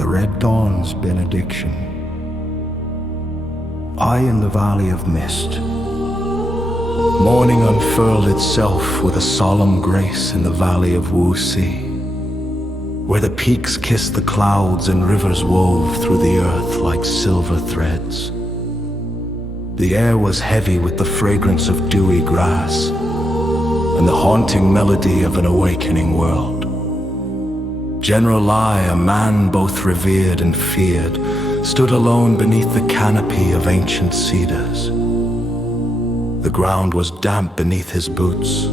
the red dawn's benediction. I in the valley of mist. Morning unfurled itself with a solemn grace in the valley of Wu-Si, where the peaks kissed the clouds and rivers wove through the earth like silver threads. The air was heavy with the fragrance of dewy grass and the haunting melody of an awakening world. General Lai, a man both revered and feared, stood alone beneath the canopy of ancient cedars. The ground was damp beneath his boots,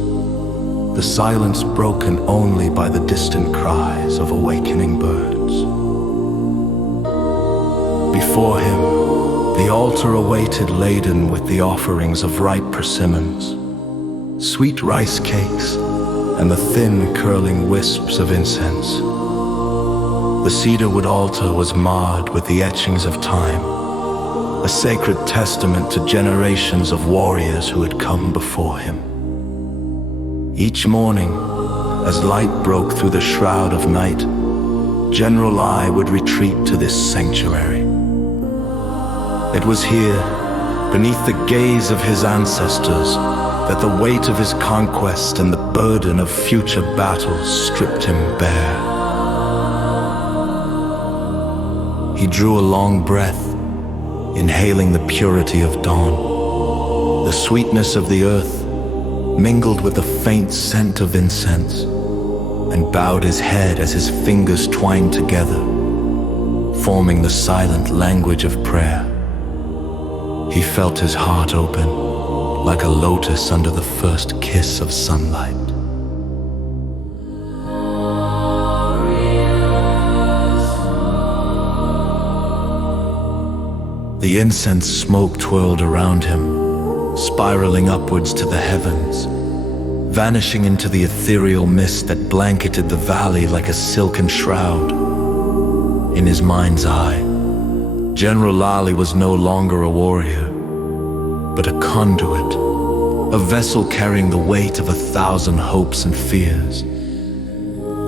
the silence broken only by the distant cries of awakening birds. Before him, the altar awaited laden with the offerings of ripe persimmons, sweet rice cakes, and the thin curling wisps of incense. The cedarwood altar was marred with the etchings of time, a sacred testament to generations of warriors who had come before him. Each morning, as light broke through the shroud of night, General Lai would retreat to this sanctuary. It was here, beneath the gaze of his ancestors, that the weight of his conquest and the burden of future battles stripped him bare. He drew a long breath, inhaling the purity of dawn. The sweetness of the earth mingled with the faint scent of incense, and bowed his head as his fingers twined together, forming the silent language of prayer. He felt his heart open, like a lotus under the first kiss of sunlight. The incense smoke twirled around him, spiraling upwards to the heavens, vanishing into the ethereal mist that blanketed the valley like a silken shroud. In his mind's eye, General Lali was no longer a warrior, but a conduit, a vessel carrying the weight of 1,000 hopes and fears,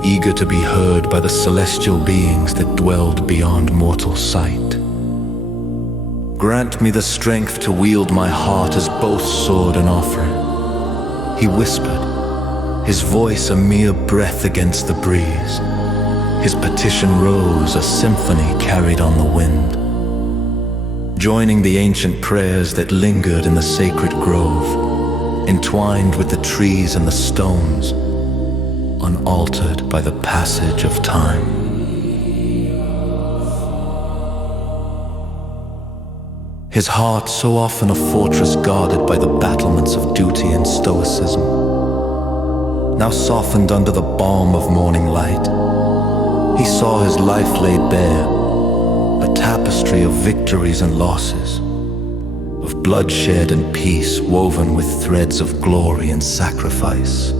eager to be heard by the celestial beings that dwelled beyond mortal sight. Grant me the strength to wield my heart as both sword and offering, he whispered, his voice a mere breath against the breeze. His petition rose, a symphony carried on the wind, joining the ancient prayers that lingered in the sacred grove, entwined with the trees and the stones, unaltered by the passage of time. His heart, so often a fortress guarded by the battlements of duty and stoicism, now softened under the balm of morning light. He saw his life laid bare, a tapestry of victories and losses, of bloodshed and peace woven with threads of glory and sacrifice.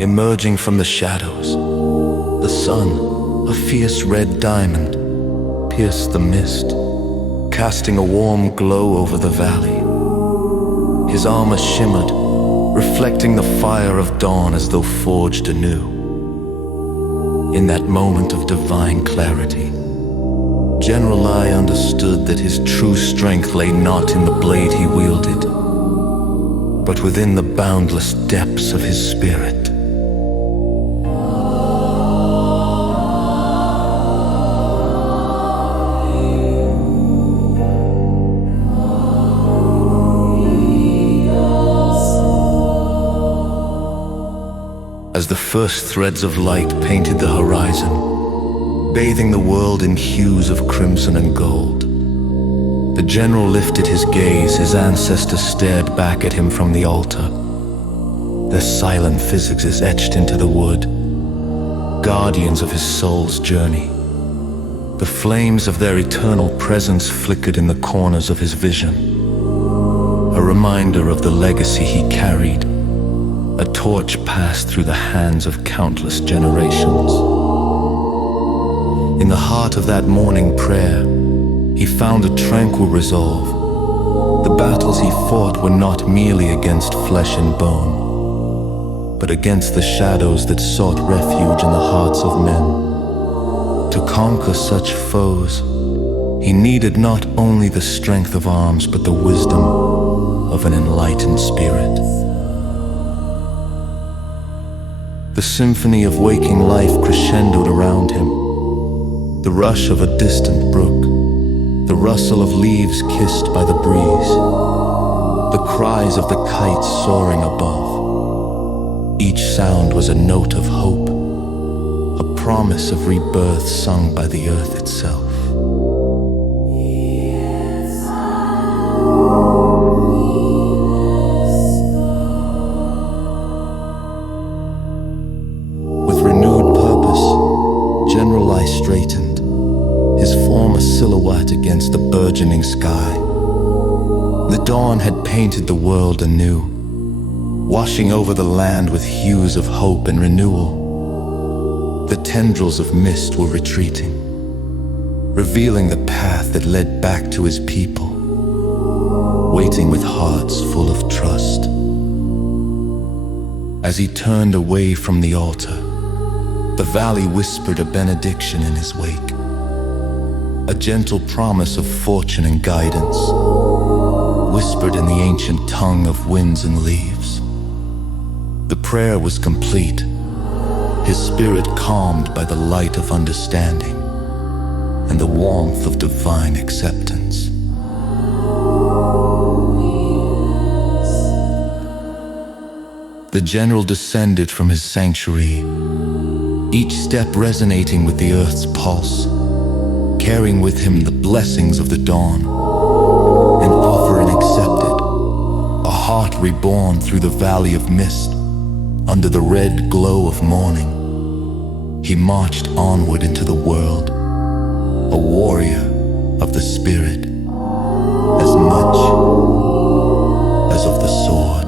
Emerging from the shadows, the sun, a fierce red diamond, pierced the mist, casting a warm glow over the valley. His armor shimmered, reflecting the fire of dawn as though forged anew. In that moment of divine clarity, General Lai understood that his true strength lay not in the blade he wielded, but within the boundless depths of his spirit. As the first threads of light painted the horizon, bathing the world in hues of crimson and gold, the general lifted his gaze. His ancestors stared back at him from the altar, their silent physics etched into the wood, guardians of his soul's journey. The flames of their eternal presence flickered in the corners of his vision, a reminder of the legacy he carried, a torch passed through the hands of countless generations. In the heart of that morning prayer, he found a tranquil resolve. The battles he fought were not merely against flesh and bone, but against the shadows that sought refuge in the hearts of men. To conquer such foes, he needed not only the strength of arms, but the wisdom of an enlightened spirit. The symphony of waking life crescendoed around him. The rush of a distant brook, the rustle of leaves kissed by the breeze, the cries of the kites soaring above. Each sound was a note of hope, a promise of rebirth sung by the earth itself. With renewed purpose, General Lai straightened, his form a silhouette against the burgeoning sky. The dawn had painted the world anew, washing over the land with hues of hope and renewal. The tendrils of mist were retreating, revealing the path that led back to his people, waiting with hearts full of trust. As he turned away from the altar, the valley whispered a benediction in his wake, a gentle promise of fortune and guidance, whispered in the ancient tongue of winds and leaves. The prayer was complete, his spirit calmed by the light of understanding and the warmth of divine acceptance. The general descended from his sanctuary, each step resonating with the earth's pulse, carrying with him the blessings of the dawn, an offering accepted, a heart reborn through the valley of mist, under the red glow of morning. He marched onward into the world, a warrior of the spirit, as much as of the sword.